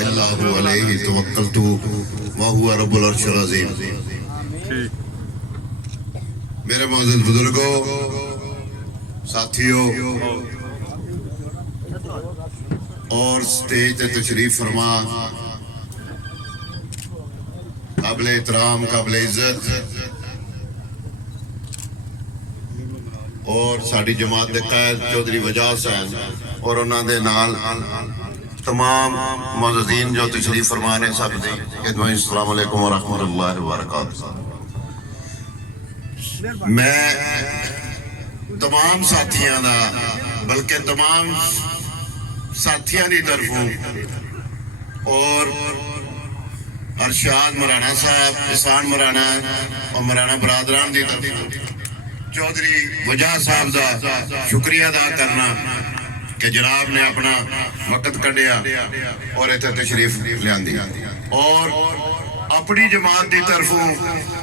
इल्ला हु अलैहि तवक्कलतु व हुवा रब्बुल अर्शिल अज़ीम। मेरे मोअज़्ज़िज़ बुजुर्गों, साथियों और स्टेज पे तशरीफ फरमा काबिल एहतराम काबिल इज्जत और साड़ी जमात के कैद चौधरी वजास हैं और उन्होंने नाल तमाम मुअज़्ज़िज़ीन जो तशरीफ फरमा ने सब दी खिदमत अस्सलाम वालेकुम व रहमतुल्लाहि व बरकातहू। मैं तमाम साथियों का बल्कि तमाम साथियों की तरफों और अरशाद मराना साहब, इहसान मराना और मराना बरादरान की तरफों चौधरी वजाह साहब का शुक्रिया अदा करना कि जनाब ने अपना वक्त कढ़िया और इतने तशरीफ लिया और अपनी जमात की तरफों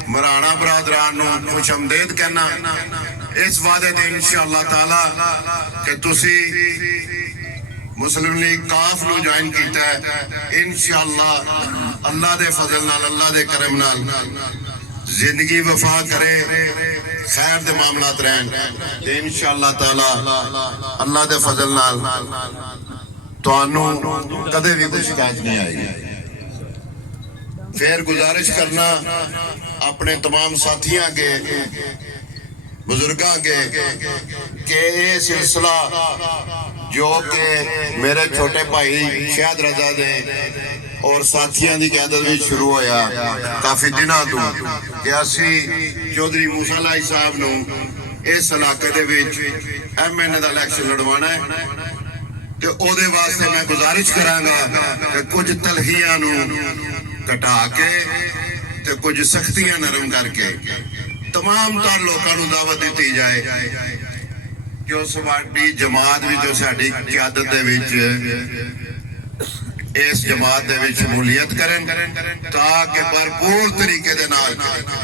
मराना बरादरान खुश आमदेद कहना इस वादे दे इंशाअल्लाह ताला कि तुसी मुस्लिम लीग काफ नूं ज्वाइन कीता है इंशाअल्लाह अल्लाह दे फजल नाल अल्लाह दे करम नाल जिंदगी वफा करे खैर दे मामलात रहन ते इंशाअल्लाह ताला अल्लाह दे फजल नाल तुहानू कदे भी कोई शिकायत नहीं आएगी। फिर गुजारिश करना अपने तमाम साथियों के बुजुर्गों के कि ये सिलसिला जो कि मेरे छोटे भाई शायद रजा दे और साथियों की क्यादत भी शुरू होया काफी दिनों तो कि असी चौधरी मूसा लाई साहब नूं इस इलाके दे विच MNA दा इलेक्शन लड़वाना है ते ओदे वास्ते मैं गुजारिश करांगा कि कुछ तलखियां नूं घटा के ते कुछ सख्तियां नरम करके तमाम तर लोगों को दावत दी जाए कि साडी जमात भी जो साडी क़यादत दे विच इस जमात दे विच शमूलियत करें ताकि भरपूर तरीके दे नाल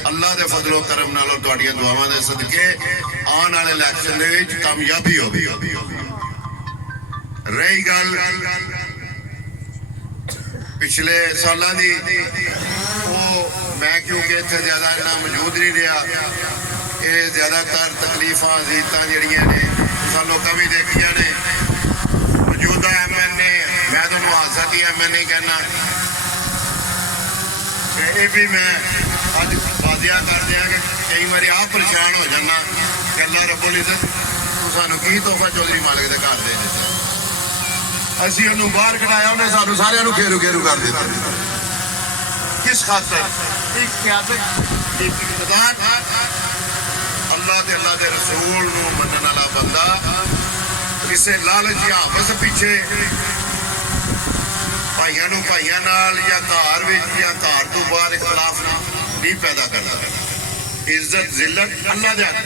अल्लाह दे फजलो करम नाल और तुहाडीआं दुआवां दे सदके आने वाले इलेक्शन दे विच कामयाबी होगी। रही गल पिछले सालों की मैं क्योंकि इतने ज्यादा इन्ना मौजूद नहीं रहा ये ज्यादातर तकलीफा जीत जड़िया ने लोगों भी देखिया ने मौजूदा MNA मैं तो हादसा MNA कहना ये भी मैं अज वादिया कर दिया कि कई बार आप परेशान हो जाना कि अल्लाह रब्बुल इज्जत तू सानू की तोहफा चौधरी मालिक के घर दे दिता असी उन्होंने बाहर कढ़ाया उन्हें सानू सारे घेरू घेरू कर दिता किस खातर अल्लाह के अल्लाह के रसूल नूं मनण वाला बंदा किसी लालच या बस पीछे भाइयों नूं भाइयों नाल या घर विच या घर तो बाहर इख्तलाफ नहीं पैदा करता। इज्जत जिल्लत अल्लाह दे हक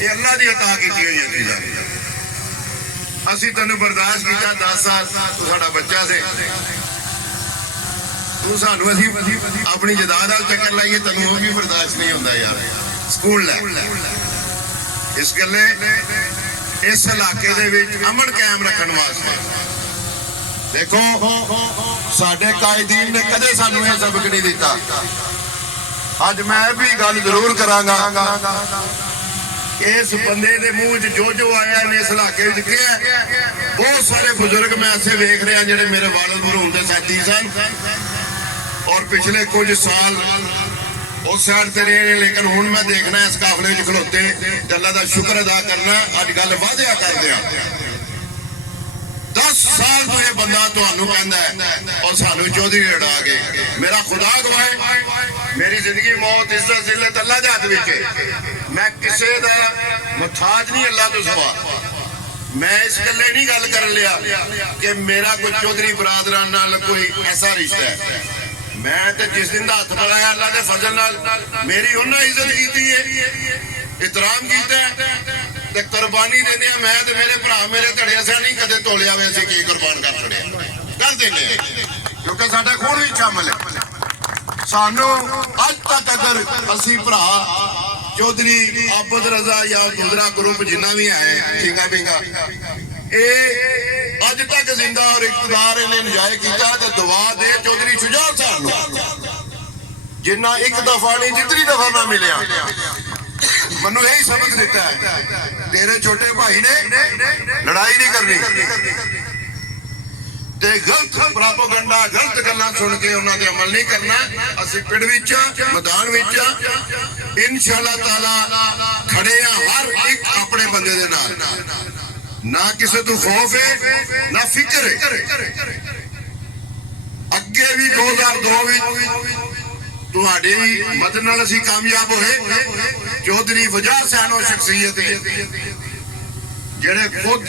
ये अल्लाह की अता की हुई चीज़ां असी तेन बर्दाश्त किया 10 साल तू साडा बच्चा से तू सानू असी अपनी जदाद वाल चक्कर लाइए तेन वो भी बर्दाश्त नहीं होता यार स्कूल लै इस गल्ले इस इलाके दे विच अमन कायम रखने वास्ते देखो साडे कायदीन ने कदे सानू यह सबक नहीं दिता। अज मैं भी गल जरूर करांगा इस बंदे के मुंह जो जो आया ने इस इलाके बहुत सारे बुजुर्ग मैं ऐसे वेख रहा जेडे मेरे वालिद मरहूम के साथी सन और पिछले कुछ साल उस साइड से रहे लेकिन हुण मैं देखना इस काफले में खलोते अल्लाह का शुक्र अदा करना अज गल वादिया कर दिया 10 साल तो ये बंदा तुहानू कहंदा है और सानू चौधरी लड़ा गए मेरा खुदा गवाए मेरी जिंदगी मौत इज्जत जिल्लत अल्लाह के हाथ विच मैं किसी का मुथाज नहीं अल्लाह तो सवा मैं इस गल्ले नहीं गल कर लिया कि मेरा कोई चौधरी बरादरान नाल कोई ऐसा रिश्ता है मैं तो जिस दिन हाथ मिलाया अल्लाह के फजल नाल मेरी उन्हें इज्जत की है एहतराम किया कुर्बानी देने मैं तो मेरे भरा मेरे धड़े से नहीं कदे तोलिया वे असीं की कुर्बान कर छड़िया कर देने क्योंकि साडा खून भी शामिल है सानू अज तक अगर असीं भरा चौधरी आबद रजा या दूसरा ग्रुप जिन्ना भी है ठीका भींगा ਅੱਜ ਤੱਕ ਜ਼ਿੰਦਾ ਔਰ ਇਕਤਦਾਰ ਇਹਨੇ ਇੰਜॉय ਕੀਤਾ ਤੇ ਦੁਆ ਦੇ ਚੌਧਰੀ ਸ਼ੁਜਾਤ ਸਾਹਿਬ ਨੂੰ ਜਿੰਨਾ ਇੱਕ ਦਫਾ ਨਹੀਂ ਜਿਤਨੀ ਦਫਾ ਨਾ ਮਿਲਿਆ ਮੈਨੂੰ ਇਹੀ ਸਬਕ ਦਿੱਤਾ ਹੈ ਤੇਰੇ ਛੋਟੇ ਭਾਈ ਨੇ ਲੜਾਈ ਨਹੀਂ ਕਰਨੀ ਤੇ ਗਲਤ ਪ੍ਰੋਪਗੈਂਡਾ ਗਲਤ ਗੱਲਾਂ ਸੁਣ ਕੇ ਉਹਨਾਂ ਤੇ ਅਮਲ ਨਹੀਂ ਕਰਨਾ ਅਸੀਂ ਪਿੰਡ ਵਿੱਚ ਮੈਦਾਨ ਵਿੱਚ ਇਨਸ਼ਾਅੱਲਾ ਤਾਲਾ ਖੜੇ ਆ ਹਰ ਇੱਕ ਆਪਣੇ ਬੰਦੇ ਦੇ ਨਾਲ ਨਾ ਕਿਸੇ ਤੋਂ ਖੌਫ ਹੈ ਨਾ ਫਿਕਰ ਹੈ ਅੱਗੇ ਵੀ 2002 ਵਿੱਚ ਤੁਹਾਡੀ ਮਦਦ ਨਾਲ ਅਸੀਂ ਕਾਮਯਾਬ ਹੋਏ ਚੌਧਰੀ ਵਜਾ ਸੈਨੋ ਸ਼ਖਸੀਅਤ ਜਿਹੜੇ ਖੁਦ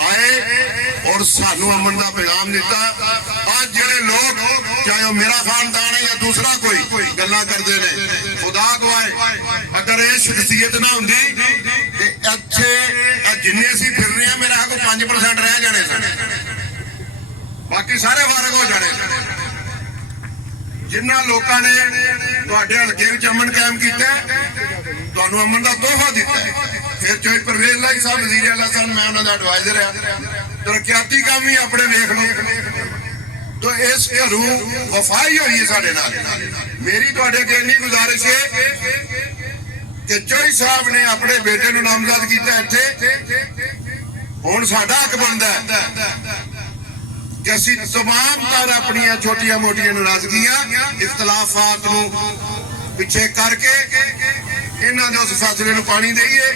ਆਏ ਔਰ ਸਾਨੂੰ ਅਮਨ ਦਾ ਪੈਗਾਮ ਦਿੱਤਾ ਅੱਜ ਜਿਹੜੇ ਲੋਕ ਚਾਹੇ ਉਹ ਮੇਰਾ ਖਾਨਦਾਨ ਹੈ ਜਾਂ ਦੂਸਰਾ ਕੋਈ ਗੱਲਾਂ ਕਰਦੇ ਨੇ ਖੁਦਾ ਗਵਾਏ ਅਗਰ ਇਹ ਸ਼ਖਸੀਅਤ ਨਾ ਹੁੰਦੀ ਤੇ ਇੱਥੇ ਜਿੰਨੇ ਅਸੀਂ ਫਿਰ ਰਹੇ ਹਾਂ ਮੇਰਾ ਕੋਲ 5% ਰਹਿ ਜਾਣੇ ਸਨ ਬਾਕੀ ਸਾਰੇ ਫਾਰਗ ਹੋ ਜਾਣੇ ਜਿਨ੍ਹਾਂ ਲੋਕਾਂ ਨੇ ਤੁਹਾਡੇ ਹਲਕੇ ਵਿੱਚ ਅਮਨ ਕਾਇਮ ਕੀਤਾ ਤੁਹਾਨੂੰ ਅਮਨ ਦਾ ਤੋਹਫਾ ਦਿੱਤਾ ਫਿਰ ਚਾਹੇ ਪਰਵੇਜ਼ ਲਾਈ ਸਾਹਿਬ ਵਜ਼ੀਰ ਆਲਾ ਸਾਹਿਬ ਮੈਂ ਉਹਨਾਂ ਦਾ ਐਡਵਾਈਜ਼ਰ ਆ ਤਰੱਕੀਆਤੀ ਕੰਮ ਵੀ ਆਪਣੇ ਵੇਖ ਲਓ ਤਾਂ ਇਸ ਘਰੂ ਵਫਾਈ ਹੋਈ ਹੈ ਸਾਡੇ ਨਾਲ ਮੇਰੀ ਤੁਹਾਡੇ ਅੱਗੇ ਇੰਨੀ ਗੁਜ਼ਾਰਿਸ਼ ਹੈ ਕਿ ਚੌਧਰੀ ਸਾਹਿਬ ਨੇ ਆਪਣੇ ਬੇਟੇ ਨੂੰ ਨਾਮਜ਼ਦ ਕੀਤਾ ਇੱਥੇ ਹੁਣ ਸਾਡਾ ਹੱਕ ਬਣਦਾ ਕਿ ਅਸੀਂ तमाम तर ਆਪਣੀਆਂ ਛੋਟੀਆਂ ਮੋਟੀਆਂ ਨਾਰਾਜ਼ਗੀਆਂ ਇਖਤਲਾਫਾਤ ਨੂੰ ਪਿੱਛੇ ਕਰਕੇ ਇਹਨਾਂ ਦੇ ਉਸ ਫੈਸਲੇ ਨੂੰ ਪਾਣੀ ਦੇਈਏ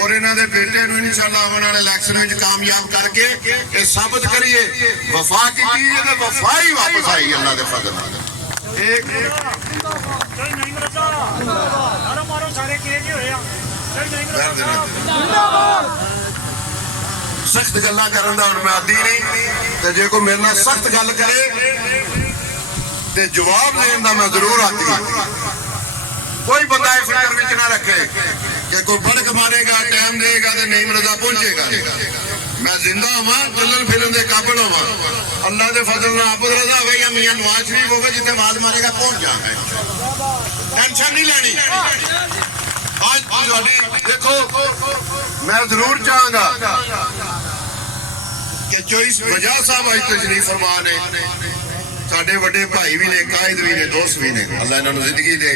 ਔਰ ਇਹਨਾਂ ਦੇ ਬੇਟੇ ਨੂੰ ਇਨਸ਼ਾਅੱਲਾ ਆਉਣ ਵਾਲੇ ਇਲੈਕਸ਼ਨ ਵਿੱਚ ਕਾਮਯਾਬ ਕਰਕੇ ਇਹ ਸਾਬਤ ਕਰੀਏ ਵਫਾ ਕੀਤੀ ਹੈ ਤੇ ਵਫਾ ਹੀ ਵਾਪਸ ਆਈ ਅੱਲਾਹ ਦੇ ਫਜ਼ਲ ਨਾਲ ਇੱਕ सख्त गल्लां करन दा हुण मैं आदी नहीं ते जे कोई मेरे नाल सख्त गल करे ते जवाब देण दा मैं जरूर आदी कोई बंदा इस फिक्र विच ना रखे कि कोई भड़क मारेगा टाइम देगा ते नहीं मरदा पहुंचेगा मैं जिंदा होवां चलन फिरन दे काबिल होवां अल्लाह दे फजल नाल आबद रजा होवे या मियां नवाज शरीफ होवे जिथे आवाज मारेगा पहुंच जाऊंगा टेंशन नहीं लेनी आज देखो मैं जरूर चाहूंगा कि चौधरी वजा साहब आज तशरीफ फरमा ने साडे वड्डे भाई भी ने कायद भी ने दोस्त भी ने अल्लाह इन्हां जिंदगी दे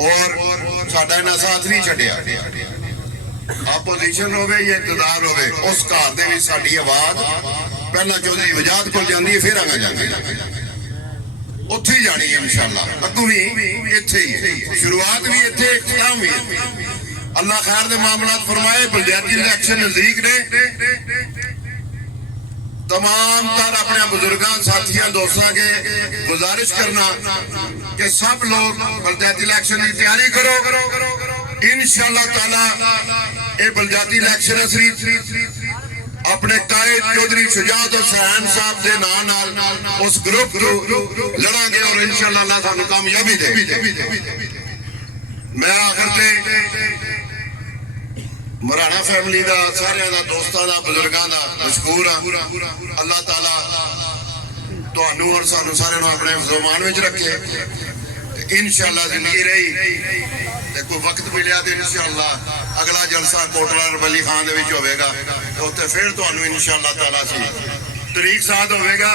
और साडा इन्हां साथ नहीं छड्डिया अपोजिशन होवे या इक़्तिदार होवे उस घर दे विच साडी आवाज पहला चौधरी वजात कोल जांदी है फिर आगा जांदी है उत्थे ही जानी है इंशाअल्लाह अगू भी इत्थे ही शुरुआत भी इत्थे इख्तिताम भी अल्लाह खैर दे मामलात फरमाए पंचायती इलेक्शन नजदीक ने तमाम तर अपने बुजुर्गों साथियों दोस्तों के गुजारिश करना कि सब लोग पंचायती इलेक्शन की तैयारी करो इंशाअल्लाह ताला ये पंचायती इलेक्शन अपने कायद चौधरी शुजात हुसैन साहब के नाल उस ग्रुप को लड़ांगे और इंशाअल्लाह अल्लाह सानू कामयाबी दे मैं आखिर ते मराना फैमिली का सारे दोस्तों का बुजुर्गों का मशकूर हाँ अल्लाह ताला तुहानू और सानू सारे अपने फजोमान में रखे इंशाअल्लाह जिंदगी रही कोई वक्त मिलिया तो इंशाअल्लाह अगला जलसा कोटला रबली खान दे विच होवेगा तो उत्थे फिर तुहानू इंशाअल्लाह ताला सी तरीक साथ होवेगा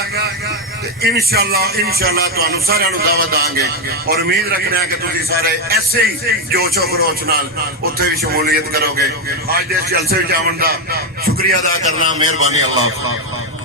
इंशाअल्लाह तुहानू सारियां नू दावत दांगे और उम्मीद रखने हैं कि तुसीं सारे ऐसे ही जोशो खरोश नाल उत्थे भी शमूलियत करोगे आज दे जलसे विच आवन दा शुक्रिया अदा करना मेहरबानी अल्लाह